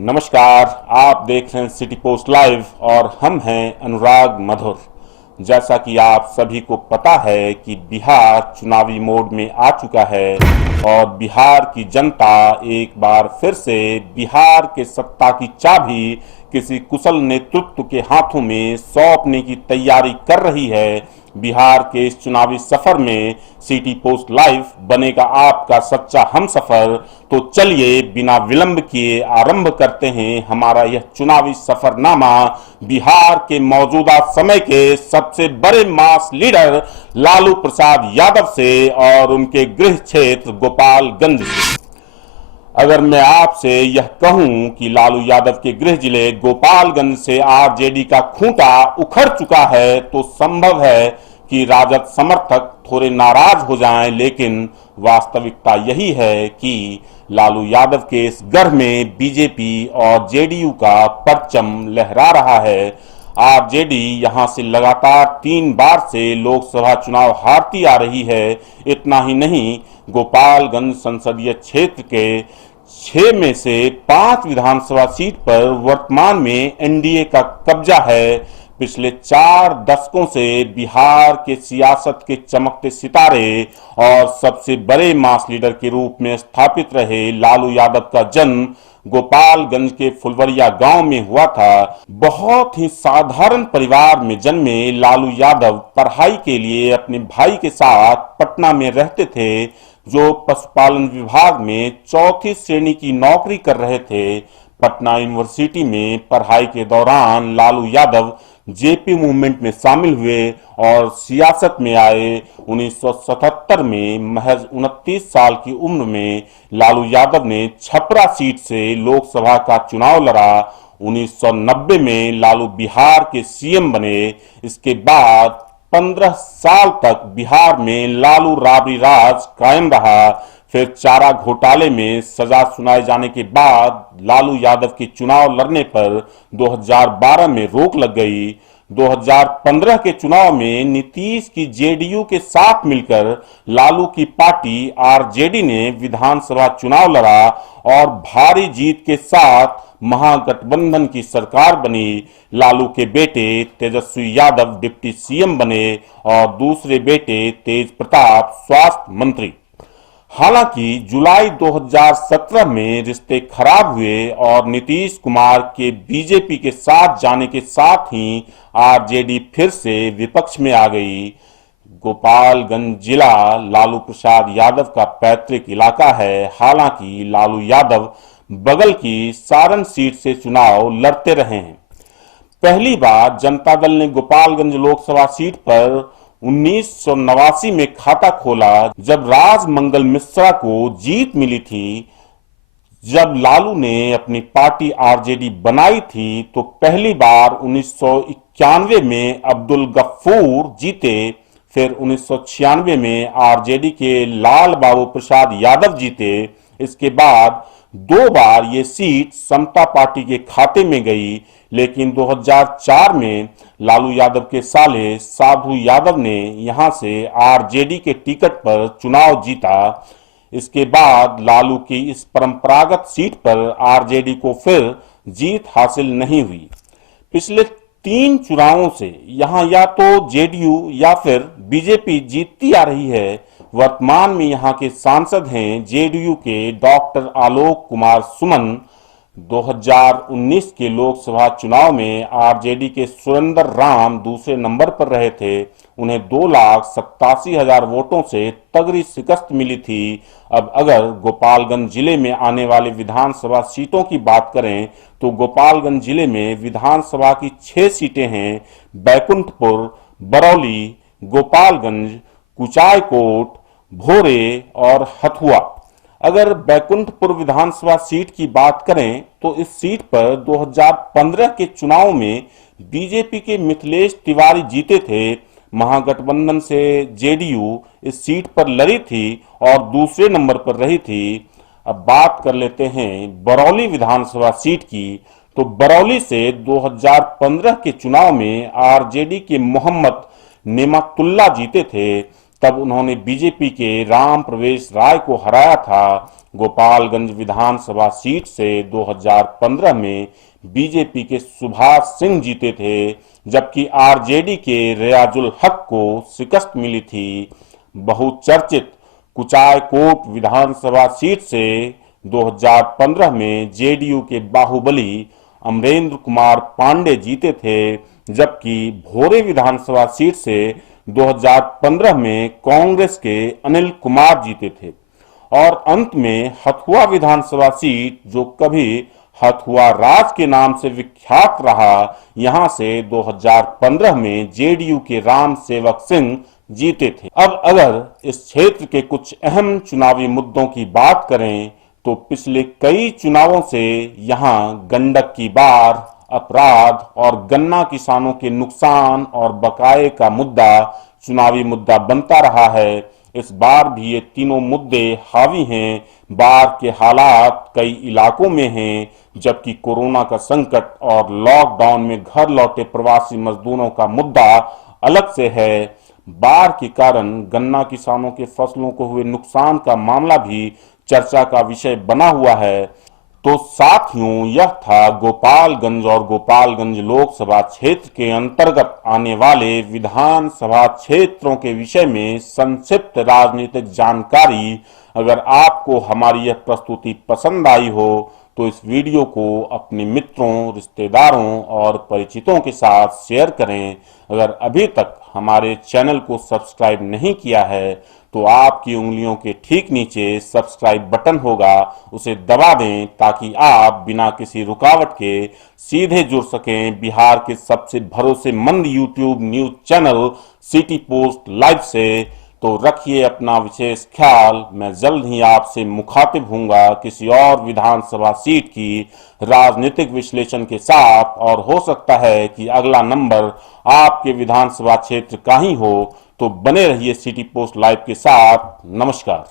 नमस्कार। आप देख रहे हैं सिटी पोस्ट लाइव और हम हैं अनुराग मधुर। जैसा कि आप सभी को पता है कि बिहार चुनावी मोड में आ चुका है और बिहार की जनता एक बार फिर से बिहार के सत्ता की चाबी किसी कुशल नेतृत्व के हाथों में सौंपने की तैयारी कर रही है। बिहार के इस चुनावी सफर में सिटी पोस्ट लाइव बनेगा आपका सच्चा हमसफर। तो चलिए बिना विलंब किए आरंभ करते हैं हमारा यह चुनावी सफरनामा बिहार के मौजूदा समय के सबसे बड़े मास लीडर लालू प्रसाद यादव से और उनके गृह क्षेत्र गोपालगंज से। अगर मैं आपसे यह कहूं कि लालू यादव के गृह जिले गोपालगंज से आरजेडी का खूंटा उखड़ चुका है तो संभव है कि राजद समर्थक थोड़े नाराज हो जाएं, लेकिन वास्तविकता यही है कि लालू यादव के इस गढ़ में बीजेपी और जेडीयू का परचम लहरा रहा है। आरजेडी यहां से लगातार 3 बार से लोकसभा चुनाव हारती आ रही है। इतना ही नहीं, गोपालगंज संसदीय क्षेत्र के 6 में से 5 विधानसभा सीट पर वर्तमान में एनडीए का कब्जा है। पिछले 4 दशकों से बिहार के सियासत के चमकते सितारे और सबसे बड़े मास लीडर के रूप में स्थापित रहे लालू यादव का जन्म गोपालगंज के फुलवरिया गांव में हुआ था। बहुत ही साधारण परिवार में जन्मे लालू यादव पढ़ाई के लिए अपने भाई के साथ पटना में रहते थे, जो पशुपालन विभाग में 4थी श्रेणी की नौकरी कर रहे थे। पटना यूनिवर्सिटी में पढ़ाई के दौरान लालू यादव जेपी मूवमेंट में शामिल हुए और सियासत में आए। 1977 में महज 29 साल की उम्र में लालू यादव ने छपरा सीट से लोकसभा का चुनाव लड़ा। 1990 में लालू बिहार के सीएम बने। इसके बाद 15 साल तक बिहार में लालू राबड़ी राज कायम रहा। फिर चारा घोटाले में सजा सुनाए जाने के बाद लालू यादव के चुनाव लड़ने पर 2012 में रोक लग गई। 2015 के चुनाव में नीतीश की जेडीयू के साथ मिलकर लालू की पार्टी आरजेडी ने विधानसभा चुनाव लड़ा और भारी जीत के साथ महागठबंधन की सरकार बनी। लालू के बेटे तेजस्वी यादव डिप्टी सीएम बने और दूसरे बेटे तेज प्रताप स्वास्थ्य मंत्री। हालांकि जुलाई 2017 में रिश्ते खराब हुए और नीतीश कुमार के बीजेपी के साथ जाने के साथ ही आरजेडी फिर से विपक्ष में आ गई। गोपालगंज जिला लालू प्रसाद यादव का पैतृक इलाका है। हालांकि लालू यादव बगल की सारण सीट से चुनाव लड़ते रहे हैं। पहली बार जनता दल ने गोपालगंज लोकसभा सीट पर 1989 में खाता खोला, जब राजमंगल मिश्रा को जीत मिली थी। जब लालू ने अपनी पार्टी आरजेडी बनाई थी तो पहली बार 1991 में अब्दुल गफूर जीते। फिर 1996 में आरजेडी के लाल बाबू प्रसाद यादव जीते। इसके बाद 2 बार ये सीट समता पार्टी के खाते में गई, लेकिन 2004 में लालू यादव के साले साधु यादव ने यहां से आरजेडी के टिकट पर चुनाव जीता। इसके बाद लालू की इस परंपरागत सीट पर आरजेडी को फिर जीत हासिल नहीं हुई। पिछले 3 चुनावों से यहां या तो जेडीयू या फिर बीजेपी जीतती आ रही है। वर्तमान में यहां के सांसद हैं जेडीयू के डॉक्टर आलोक कुमार सुमन। 2019 के लोकसभा चुनाव में आरजेडी के सुरेंद्र राम दूसरे नंबर पर रहे थे। उन्हें 2,87,000 वोटों से तगड़ी शिकस्त मिली थी। अब अगर गोपालगंज जिले में आने वाले विधानसभा सीटों की बात करें तो गोपालगंज जिले में विधानसभा की 6 सीटें हैं: बैकुंठपुर, बरौली, गोपालगंज, कुचायकोट, भोरे और हथुआ। अगर बैकुंठपुर विधानसभा सीट की बात करें तो इस सीट पर 2015 के चुनाव में बीजेपी के मिथिलेश तिवारी जीते थे। महागठबंधन से जेडीयू इस सीट पर लड़ी थी और दूसरे नंबर पर रही थी। अब बात कर लेते हैं बरौली विधानसभा सीट की। तो बरौली से 2015 के चुनाव में आरजेडी के मोहम्मद नेमातुल्ला जीते थे। तब उन्होंने बीजेपी के राम प्रवेश राय को हराया था। गोपालगंज विधानसभा सीट से 2015 में बीजेपी के सुभाष सिंह जीते थे, जबकि आरजेडी के रियाजुल हक को शिकस्त मिली थी। बहुचर्चित कुचायकोट विधानसभा सीट से 2015 में जेडीयू के बाहुबली अमरेंद्र कुमार पांडे जीते थे, जबकि भोरे विधानसभा सीट से 2015 में कांग्रेस के अनिल कुमार जीते थे। और अंत में हथुआ विधानसभा सीट, जो कभी हथुआ राज के नाम से विख्यात रहा, यहां से 2015 में जेडीयू के राम सेवक सिंह जीते थे। अब अगर इस क्षेत्र के कुछ अहम चुनावी मुद्दों की बात करें तो पिछले कई चुनावों से यहां गंडक की बाढ़, अपराध और गन्ना किसानों के नुकसान और बकाये का मुद्दा चुनावी मुद्दा बनता रहा है। इस बार भी ये तीनों मुद्दे हावी हैं। बाढ़ के हालात कई इलाकों में हैं, जबकि कोरोना का संकट और लॉकडाउन में घर लौटे प्रवासी मजदूरों का मुद्दा अलग से है। बाढ़ के कारण गन्ना किसानों के फसलों को हुए नुकसान का मामला भी चर्चा का विषय बना हुआ है। तो साथियों, यह था गोपालगंज और गोपालगंज लोकसभा क्षेत्र के अंतर्गत आने वाले विधानसभा क्षेत्रों के विषय में संक्षिप्त राजनीतिक जानकारी। अगर आपको हमारी यह प्रस्तुति पसंद आई हो तो इस वीडियो को अपने मित्रों, रिश्तेदारों और परिचितों के साथ शेयर करें। अगर अभी तक हमारे चैनल को सब्सक्राइब नहीं किया है तो आपकी उंगलियों के ठीक नीचे सब्सक्राइब बटन होगा, उसे दबा दें ताकि आप बिना किसी रुकावट के सीधे जुड़ सकें बिहार के सबसे भरोसेमंद YouTube news channel city post live से। तो रखिए अपना विशेष ख्याल। मैं जल्द ही आपसे मुखातिब होऊंगा किसी और विधानसभा सीट की राजनीतिक विश्लेषण के साथ, और हो सकता है कि अगला नंबर आपके विधानसभा क्षेत्र का ही हो। तो बने रहिए सिटी पोस्ट लाइव के साथ। नमस्कार।